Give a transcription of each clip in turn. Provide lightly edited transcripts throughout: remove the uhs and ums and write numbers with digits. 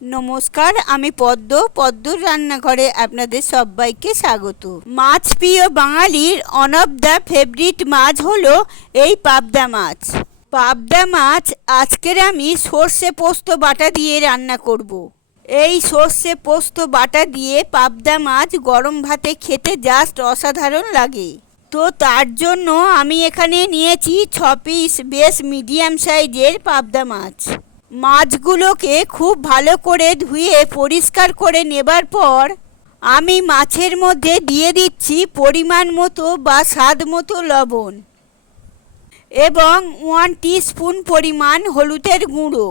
নমস্কার, আমি পদ্মর রান্নাঘরে আপনাদের সবাইকে স্বাগত। মাছ প্রিয় বাঙালির ওয়ান অফ দ্য ফেভারিট মাছ হলো এই পাবদা মাছ। পাবদা মাছ আজকের আমি সর্ষে পোস্ত বাটা দিয়ে রান্না করব। এই সর্ষে পোস্ত বাটা দিয়ে পাবদা মাছ গরম ভাতে খেতে জাস্ট অসাধারণ লাগে। তো তার জন্য আমি এখানে নিয়েছি 6 পিস বেশ মিডিয়াম সাইজের পাবদা মাছ। মাছগুলোকে খুব ভালো করে ধুয়ে পরিষ্কার করে নেবার পর আমি মাছের মধ্যে দিয়ে দিচ্ছি পরিমাণ মতো বা স্বাদ মতো লবণ এবং 1 টিস্পুন পরিমাণ হলুদের গুঁড়ো।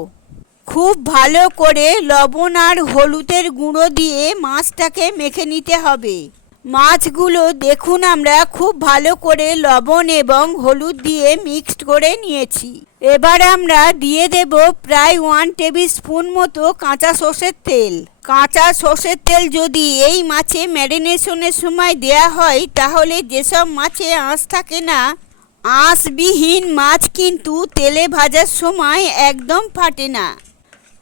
খুব ভালো করে লবণ আর হলুদের গুঁড়ো দিয়ে মাছটাকে মেখে নিতে হবে। মাছগুলো দেখুন আমরা খুব ভালো করে লবণ এবং হলুদ দিয়ে মিক্সড করে নিয়েছি। এবার আমরা দিয়ে দেব প্রায় 1 টেবিল স্পুন মতো কাঁচা সর্ষের তেল। কাঁচা সর্ষের তেল যদি এই মাছে ম্যারিনেশনের সময় দেয়া হয় তাহলে যেসব মাছে আঁশ থাকে না, আঁশবিহীন মাছ কিন্তু তেলে ভাজার সময় একদম ফাটে না।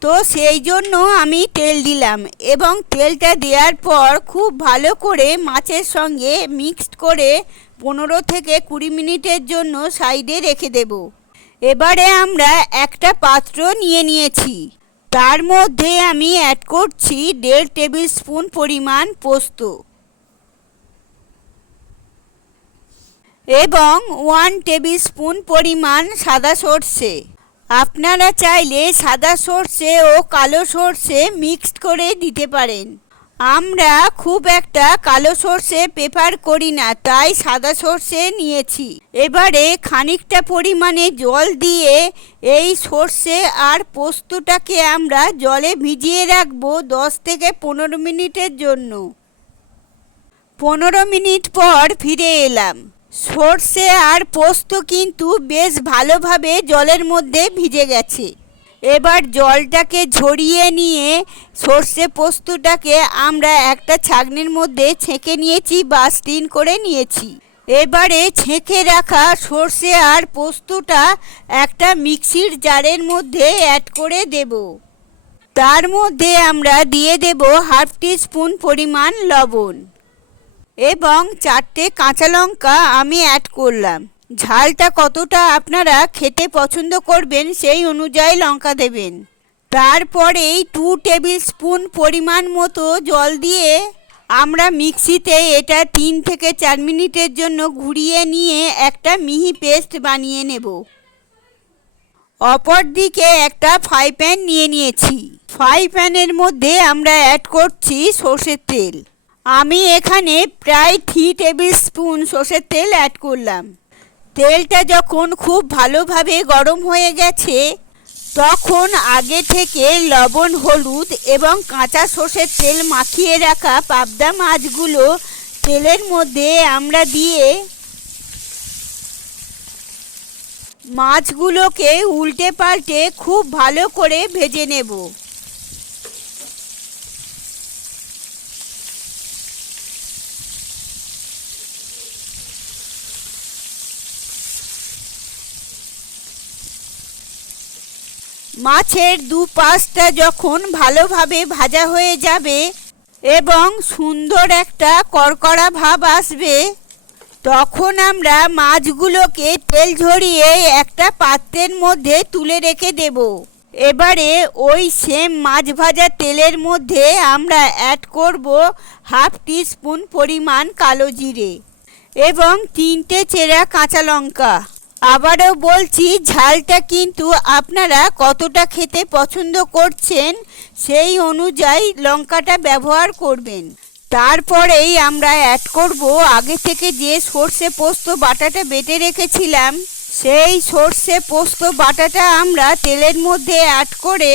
তো সেই জন্য আমি তেল দিলাম এবং তেলটা দেওয়ার পর খুব ভালো করে মাছের সঙ্গে মিক্সড করে 15 থেকে 20 মিনিটের জন্য সাইডে রেখে দেব। এবারে আমরা একটা পাত্র নিয়েছি, তার মধ্যে আমি অ্যাড করছি 1.5 টেবিল স্পুন পরিমাণ পোস্ত এবং 1 টেবিল স্পুন পরিমাণ সাদা সর্ষে। আপনারা চাইলে সাদা সর্ষে ও কালো সর্ষে মিক্সড করে দিতে পারেন। আমরা খুব একটা কালো সর্ষে প্রেফার করি না, তাই সাদা সর্ষে নিয়েছি। এবারে খানিকটা পরিমাণে জল দিয়ে এই সর্ষে আর পোস্তটাকে আমরা জলে ভিজিয়ে রাখবো 10 থেকে 15 মিনিটের জন্য। 15 মিনিট পর ফিরে এলাম। সর্ষে আর পোস্ত কিন্তু বেশ ভালোভাবে জলের মধ্যে ভিজে গেছে। এবার জলটাকে ঝরিয়ে নিয়ে সর্ষে পোস্তটাকে আমরা একটা ছাঁকনির মধ্যে ছেঁকে নিয়েছি বা স্টিন করে নিয়েছি। এবারে ছেঁকে রাখা সর্ষে আর পোস্তটা একটা মিক্সির জারের মধ্যে অ্যাড করে দেব। তার মধ্যে আমরা দিয়ে দেব 1/2 টিস্পুন পরিমাণ লবণ এবং 4টে কাঁচা লঙ্কা আমি অ্যাড করলাম। ঝালটা কতটা আপনারা খেতে পছন্দ করবেন সেই অনুযায়ী লঙ্কা দেবেন। তারপরেই 2 টেবিল স্পুন পরিমাণ মতো জল দিয়ে আমরা মিক্সিতে এটা 3 থেকে 4 মিনিটের জন্য ঘুরিয়ে নিয়ে একটা মিহি পেস্ট বানিয়ে নেব। অপর দিকে একটা ফ্রাই প্যান নিয়েছি। ফ্রাই প্যানের মধ্যে আমরা অ্যাড করছি সর্ষের তেল। আমি এখানে প্রায় 3 টেবিল স্পুন সর্ষের তেল অ্যাড করলাম। তেলটা যখন খুব ভালোভাবে গরম হয়ে গেছে তখন আগে থেকে লবণ, হলুদ এবং কাঁচা সর্ষের তেল মাখিয়ে রাখা পাবদা মাছগুলো তেলের মধ্যে আমরা দিয়ে মাছগুলোকে উল্টে পাল্টে খুব ভালো করে ভেজে নেব। মাছের দুপাশটা যখন ভালোভাবে ভাজা হয়ে যাবে এবং সুন্দর একটা কড়কড়া ভাব আসবে তখন আমরা মাছগুলোকে তেল ঝরিয়ে একটা পাত্রের মধ্যে তুলে রেখে দেব। এবারে ওই সেম মাছ ভাজা তেলের মধ্যে আমরা অ্যাড করব 1/2 টিস্পুন পরিমাণ কালো জিরে এবং 3টে চেরা কাঁচা লঙ্কা। আবারও বলছি, ঝালটা কিন্তু আপনারা কতটা খেতে পছন্দ করছেন সেই অনুযায়ী লঙ্কাটা ব্যবহার করবেন। তারপরেই আমরা অ্যাড করব আগে থেকে যে সর্ষে পোস্ত বাটাটা বেটে রেখেছিলাম, সেই সর্ষে পোস্ত বাটাটা আমরা তেলের মধ্যে অ্যাড করে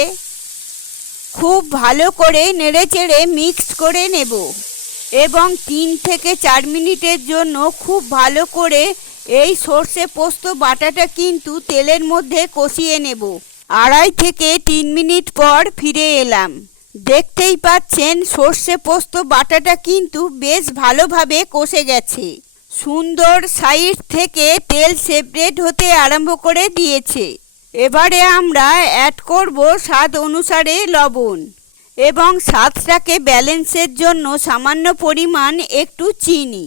খুব ভালো করে নেড়েচেড়ে মিক্সড করে নেব এবং 3 থেকে 4 মিনিটের জন্য খুব ভালো করে এই সর্ষে পোস্ত বাটাটা কিন্তু তেলের মধ্যে কষিয়ে নেব। 2.5 থেকে 3 মিনিট পর ফিরে এলাম। দেখতেই পাচ্ছেন সর্ষে পোস্ত বাটাটা কিন্তু বেশ ভালোভাবে কষে গেছে। সুন্দর সাইড থেকে তেল সেপারেট হতে আরম্ভ করে দিয়েছে। এবারে আমরা অ্যাড করব স্বাদ অনুসারে লবণ এবং স্বাদটাকে ব্যালেন্সের জন্য সামান্য পরিমাণ একটু চিনি।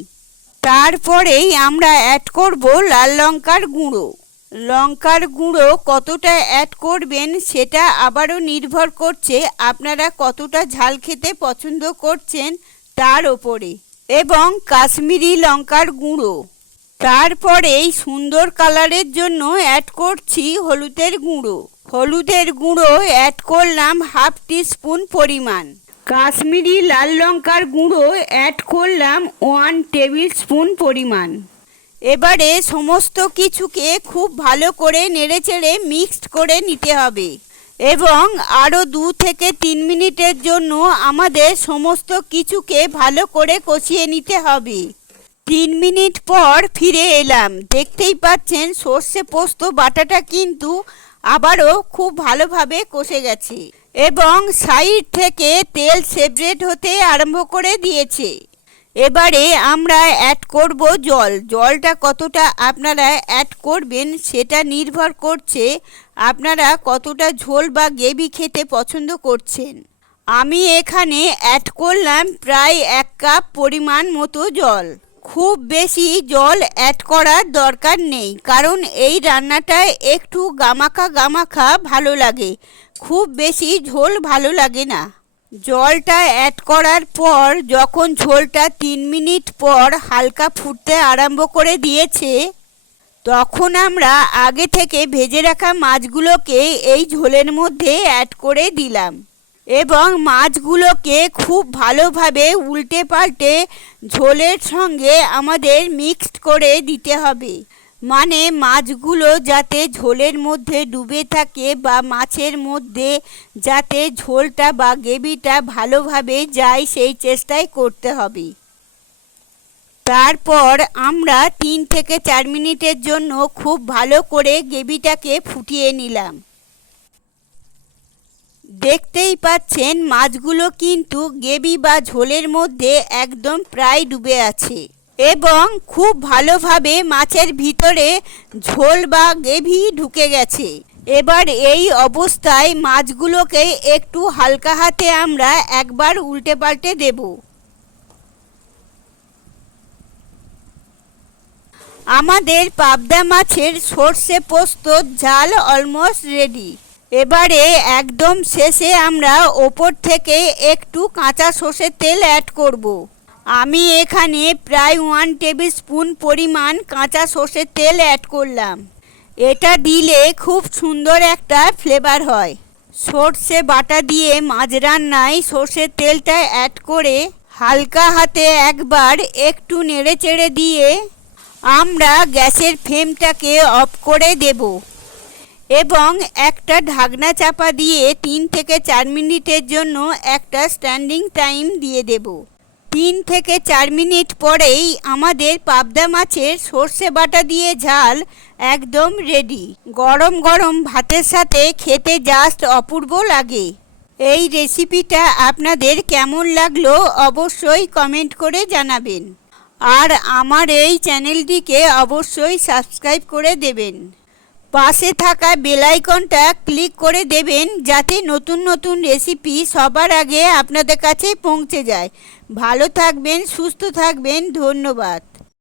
তারপরেই আমরা অ্যাড করব লাল লঙ্কার গুঁড়ো। লঙ্কার গুঁড়ো কতটা অ্যাড করবেন সেটা আবারও নির্ভর করছে আপনারা কতটা ঝাল খেতে পছন্দ করছেন তার ওপরে, এবং কাশ্মীরি লঙ্কার গুঁড়ো। তারপরেই সুন্দর কালারের জন্য অ্যাড করছি হলুদের গুঁড়ো। হলুদের গুঁড়ো অ্যাড করলাম 1/2 টিস্পুন পরিমাণ। কাশ্মীরি লাল লঙ্কার গুঁড়ো অ্যাড করলাম 1 টেবিল স্পুন পরিমাণ। এবারে সমস্ত কিছুকে খুব ভালো করে নেড়েচেড়ে মিক্সড করে নিতে হবে এবং আরও 2 থেকে 3 মিনিটের জন্য আমাদের সমস্ত কিছুকে ভালো করে কষিয়ে নিতে হবে। 3 মিনিট পর ফিরে এলাম। দেখতেই পাচ্ছেন সর্ষে পোস্ত বাটাটা কিন্তু আবারও খুব ভালোভাবে কষে গেছে এবং সাইড থেকে তেল সেপারেট হতে আরম্ভ করে দিয়েছে। এবারে আমরা অ্যাড করব জল। জলটা কতটা আপনারা অ্যাড করবেন সেটা নির্ভর করছে আপনারা কতটা ঝোল বা গ্রেভি খেতে পছন্দ করছেন। আমি এখানে অ্যাড করলাম প্রায় 1 কাপ পরিমাণ মতো জল। খুব বেশি জল অ্যাড করার দরকার নেই, কারণ এই রান্নাটায় একটু গামাখা গামাখা ভালো লাগে, খুব বেশি ঝোল ভালো লাগে না। জলটা অ্যাড করার পর যখন ঝোলটা 3 মিনিট পর হালকা ফুটতে আরম্ভ করে দিয়েছে, তখন আমরা আগে থেকে ভেজে রাখা মাছগুলোকে এই ঝোলের মধ্যে অ্যাড করে দিলাম এবং মাছগুলোকে খুব ভালোভাবে উল্টে পাল্টে ঝোলের সঙ্গে আমাদের মিক্সড করে দিতে হবে। মানে মাছগুলো যাতে ঝোলের মধ্যে ডুবে থাকে বা মাছের মধ্যে যাতে ঝোলটা বা গ্রেভিটা ভালোভাবে যায় সেই চেষ্টাই করতে হবে। তারপর আমরা 3 থেকে 4 মিনিটের জন্য খুব ভালো করে গ্রেভিটাকে ফুটিয়ে নিলাম। দেখতেই পাচ্ছেন মাছগুলো কিন্তু গ্রেভি বা ঝোলের মধ্যে একদম প্রায় ডুবে আছে এবং খুব ভালোভাবে মাছের ভিতরে ঝোল বা গ্রেভি ঢুকে গেছে। এবার এই অবস্থায় মাছগুলোকে একটু হালকা হাতে আমরা একবার উল্টে পাল্টে দেব। আমাদের পাবদা মাছের সর্ষে পোস্তর ঝাল অলমোস্ট রেডি। এবারে একদম শেষে আমরা ওপর থেকে একটু কাঁচা সর্ষের তেল অ্যাড করব। আমি এখানে প্রায় 1 টেবিল স্পুন পরিমাণ কাঁচা সর্ষের তেল অ্যাড করলাম। এটা দিলে খুব সুন্দর একটা ফ্লেভার হয়। সর্ষে বাটা দিয়ে মাছ রান্নায় সর্ষের তেলটা অ্যাড করে হালকা হাতে একবার একটু নেড়েচেড়ে দিয়ে আমরা গ্যাসের ফ্লেমটাকে অফ করে দেব এবং একটা ঢাকনা চাপা দিয়ে 3 থেকে 4 মিনিটের জন্য একটা স্ট্যান্ডিং টাইম দিয়ে দেব। 3 থেকে 4 মিনিট পরেই আমাদের পাবদা মাছের সর্ষে বাটা দিয়ে ঝাল একদম রেডি। গরম গরম ভাতের সাথে খেতে জাস্ট অপূর্ব লাগে। এই রেসিপিটা আপনাদের কেমন লাগলো অবশ্যই কমেন্ট করে জানাবেন, আর আমার এই চ্যানেলটিকে অবশ্যই সাবস্ক্রাইব করে দেবেন। পাশে থাকা বেল আইকনটা ক্লিক করে দেবেন যাতে নতুন নতুন রেসিপি সবার আগে আপনাদের কাছে পৌঁছে যায়। ভালো থাকবেন, সুস্থ থাকবেন, ধন্যবাদ।